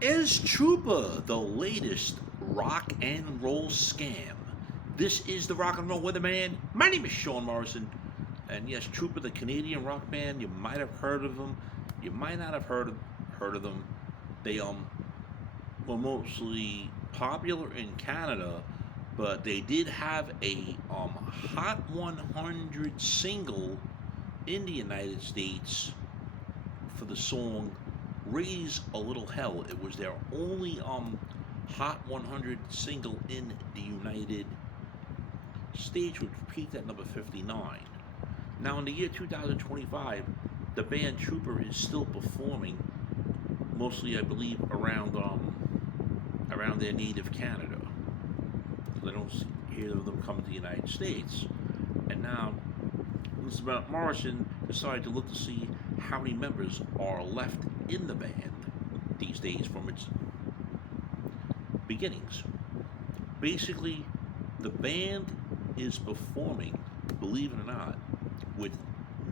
Is Trooper the latest rock and roll scam? This is the Rock and Roll Weatherman. My name is Sean Morrison. And yes, Trooper, the Canadian rock band, you might have heard of them. You might not have heard of them. They were mostly popular in Canada, but they did have a Hot 100 single in the United States for the song Raise a Little Hell. It was their only Hot 100 single in the United States, which peaked at number 59. Now, in the year 2025, the band Trooper is still performing, mostly, I believe, around their native Canada. I don't hear of them coming to the United States. And now, Mr. Morrison decided to look to see how many members are left in the band these days from its beginnings. Basically, the band is performing, believe it or not, with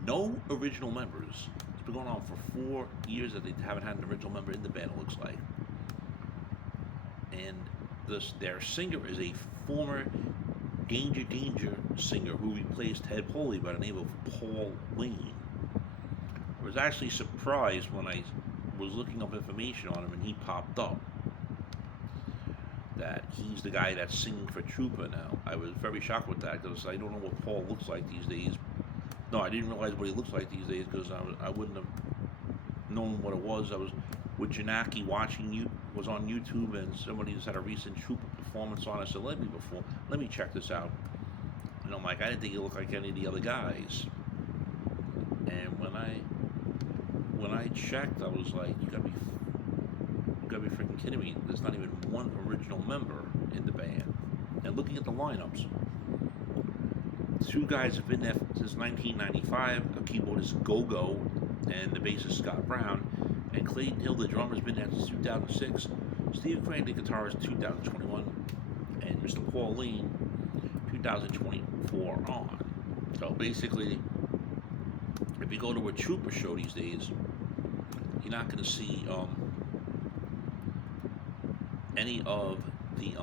no original members. It's been going on for 4 years that they haven't had an original member in the band, it looks like. And their singer is a former Danger Danger singer who replaced Ted Poley by the name of Paul Wayne. I was actually surprised when I was looking up information on him and he popped up that he's the guy that's singing for Trooper now. I was very shocked with that because I don't know what Paul looks like these days. No, I didn't realize what he looks like these days because I wouldn't have known what it was. I was with Janaki was on YouTube, and somebody just had a recent Trooper performance on it. So let me check this out. And I'm like, I didn't think he looked like any of the other guys. And when I checked, I was like, you gotta be freaking kidding me. There's not even one original member in the band. And looking at the lineups, 2 guys have been there since 1995. The keyboardist Go-Go and the bassist Scott Brown. And Clayton Hill, the drummer, has been there since 2006. Steve Crane, the guitarist, 2021. And Mr. Paul Wayne, 2024 on. So basically, if you go to a Trooper show these days, you're not going to see any of the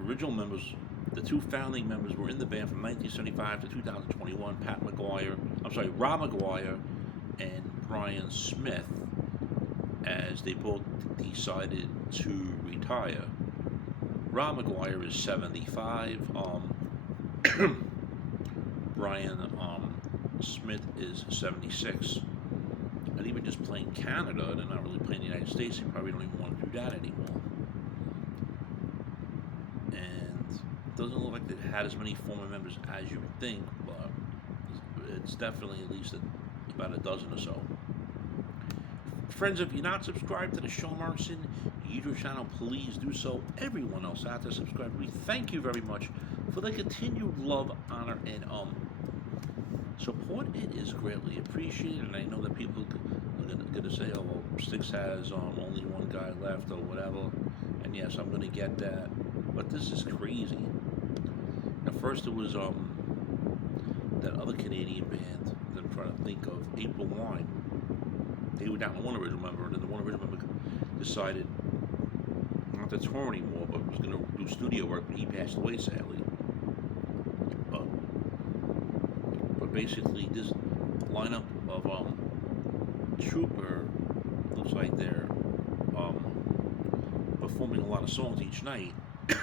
original members. The 2 founding members were in the band from 1975 to 2021. Rob McGuire and Brian Smith, as they both decided to retire. Rob McGuire is 75. Brian Smith is 76. And even just playing Canada, they're not really playing the United States. They probably don't even want to do that anymore. And it doesn't look like they had as many former members as you would think, but it's definitely at least about a dozen or so. Friends, if you're not subscribed to the Sean Morrison YouTube channel, please do so. Everyone else out there subscribed, we thank you very much for the continued love, honor, and support. It is greatly appreciated, and I know that people are going to say, oh, well, Styx has only one guy left or whatever, and yes, I'm going to get that, but this is crazy. Now, first it was that other Canadian band that I'm trying to think of, April Wine. They were down to one original member, and then the one original member decided not to tour anymore, but was going to do studio work, but he passed away, sadly. But basically, this lineup of Trooper looks like they're performing a lot of songs each night, at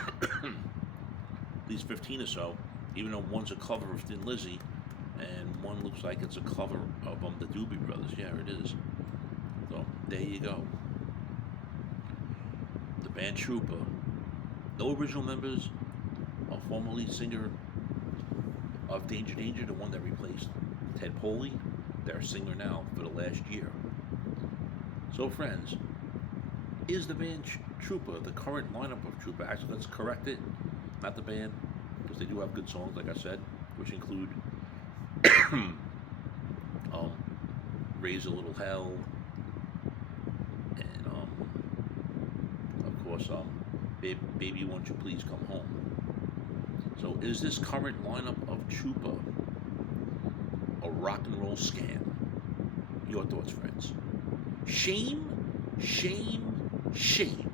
least 15 or so, even though one's a cover of Thin Lizzy, and one looks like it's a cover of the Doobie Brothers. Yeah, it is. So, there you go. The band Trooper. No original members. A former lead singer of Danger Danger, the one that replaced Ted Poley, their singer now for the last year. So, friends, is the band Trooper the current lineup of Trooper? Actually, let's correct it. Not the band, because they do have good songs, like I said, which include Raise a Little Hell, and of course Baby Won't You Please Come Home. So is this current lineup of Trooper a rock and roll scam? Your thoughts, friends. Shame Shame, shame.